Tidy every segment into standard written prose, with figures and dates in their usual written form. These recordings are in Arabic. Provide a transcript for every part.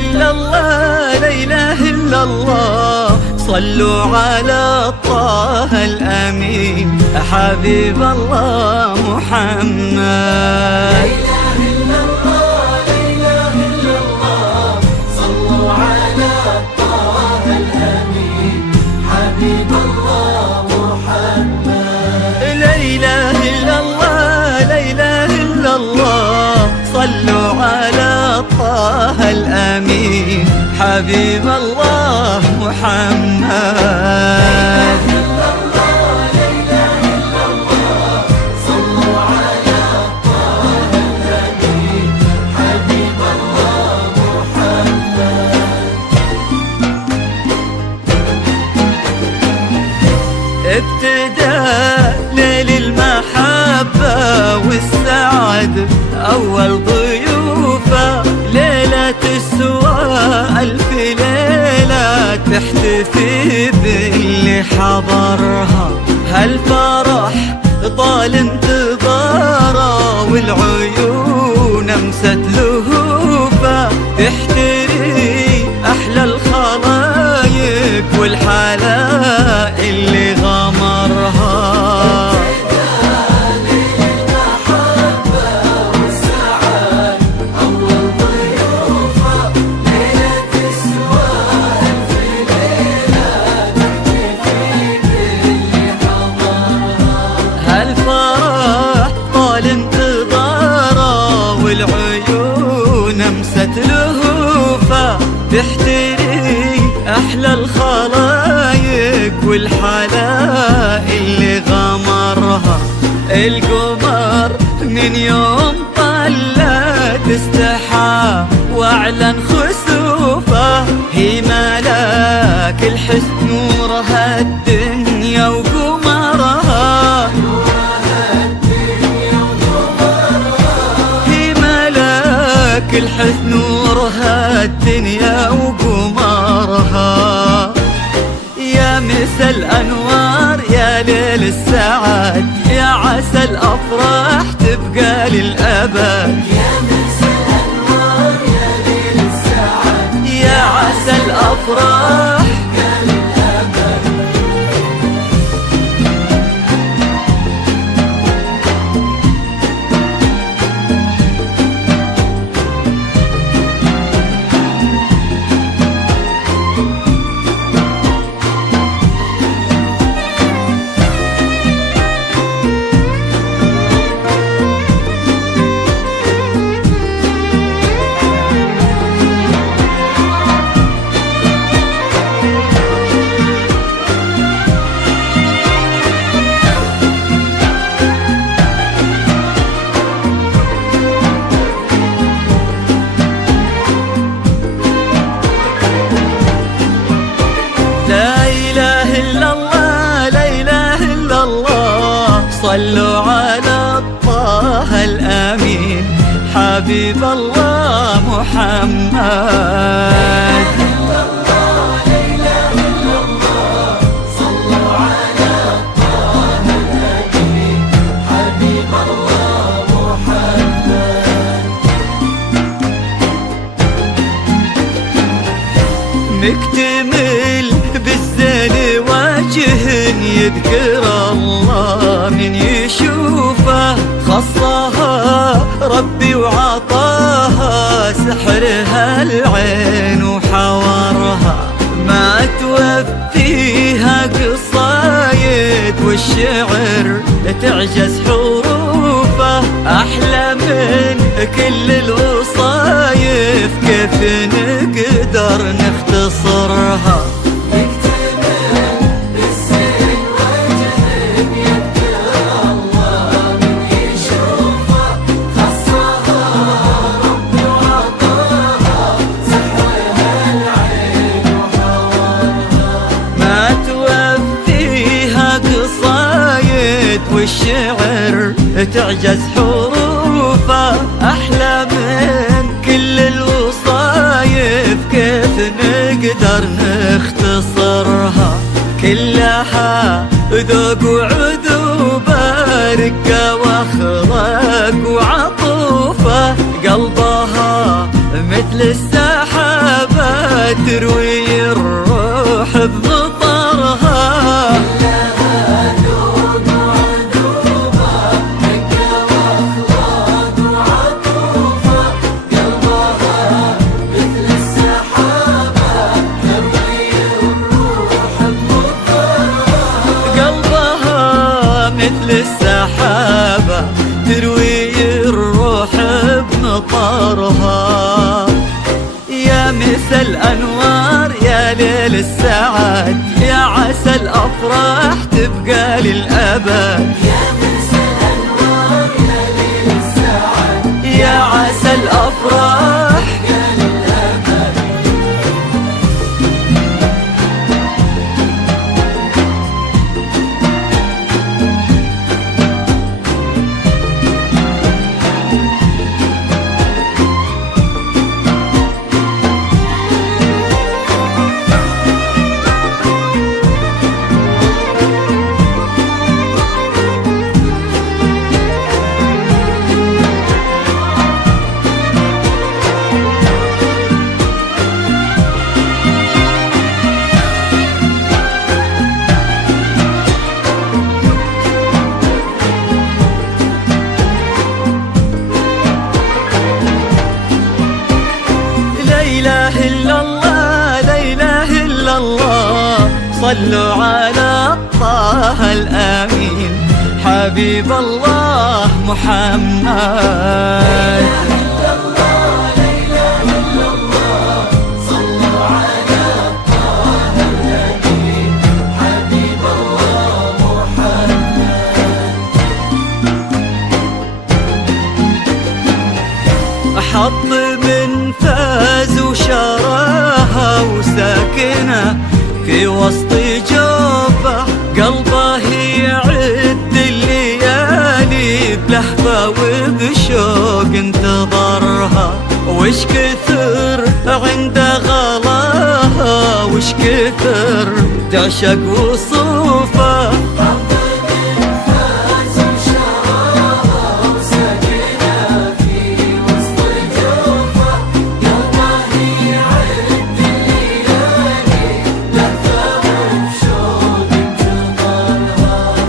إلا الله لا إله إلا الله صلوا على طه الأمين حبيب الله محمد. لا إله إلا الله لا إله إلا الله صلوا على طه الأمين حبيب الله محمد. ابتدى ليل المحبة والسعد أول ضيوفه ليلة السواء ألف ليلة تحتفي باللي حضرها هالفرح طال انتظاره والعيون امست لهوفه تحتري أحلى الخلايق والحلاء اللي غمرها والعيون امست لهوفه تحتري احلى الخلايق والحلاء اللي غمرها القمر من يوم طلت استحى واعلن خسوفه هي ملاك الحسن نورها الدنيا وقمرها الحسن نورها الدنيا وقمرها يا مسا الأنوار يا ليل السعد يا عسى الأفراح تبقى للأبد يا مسا الأنوار يا ليل السعد يا عسى الأفراح تبقى للأبد. صلوا على طه الأمين حبيب الله محمد. مكتمل بالزين وجه يذكر الله من يشوفه خصها ربي وعطاها سحرها العين وحورها ما توفيها قصايد والشعر تعجز حروفه أحلى من كل الوصايف كيف نقدر نختصرها والشعر تعجز حروفه أحلى من كل الوصايف كيف نقدر نختصرها كلها ذوق وعذوبة رقة واخلاق وعطوفة قلبها مثل السحاب تروي الروح بمطرها. كلها ذوق وعذوبة، حكة واخلاق وعطوفة، قلبها مثل السحابة تروي الروح بمطرها. قلبها مثل السحابة تروي الروح بمطرها. يا مسا الأنوار يا ليل السعاد، يا عسى الأفراح تبقى للأبد. يا مسا الأنوار يا ليل السعاد، يا عسى الأفراح تبقى للأبد. لا إله إلا الله، لا إله إلا الله، صلوا على طه الأمين حبيب الله محمد. حط من فاز وشراها وساكنة في وسط جوفه، قلبه يعد الليالي بلهفة وبشوق انتظرها. وش كثر عند غلاها، وش كثر تعشق وصوفه.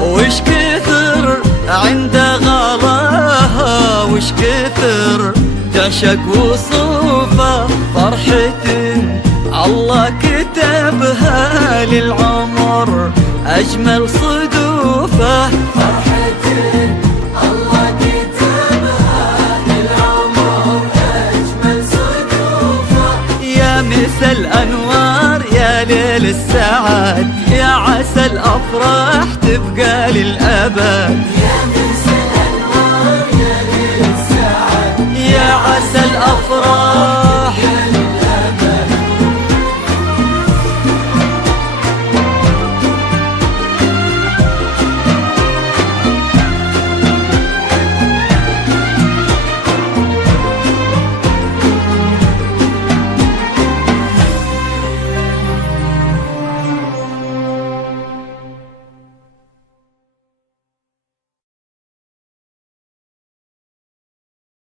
وش كثر عند غلاها، وش كثر تعشق وصوفه. فرحة الله كتبها للعمر أجمل صدوفه. فرحة الله كتبها للعمر أجمل صدوفه. يا مسا الأنوار يا ليل السعاد، يا عسى الأفراح تبقى للأبد. يا مسا الأنوار يا ليل السعاد، يا عسى الأفراح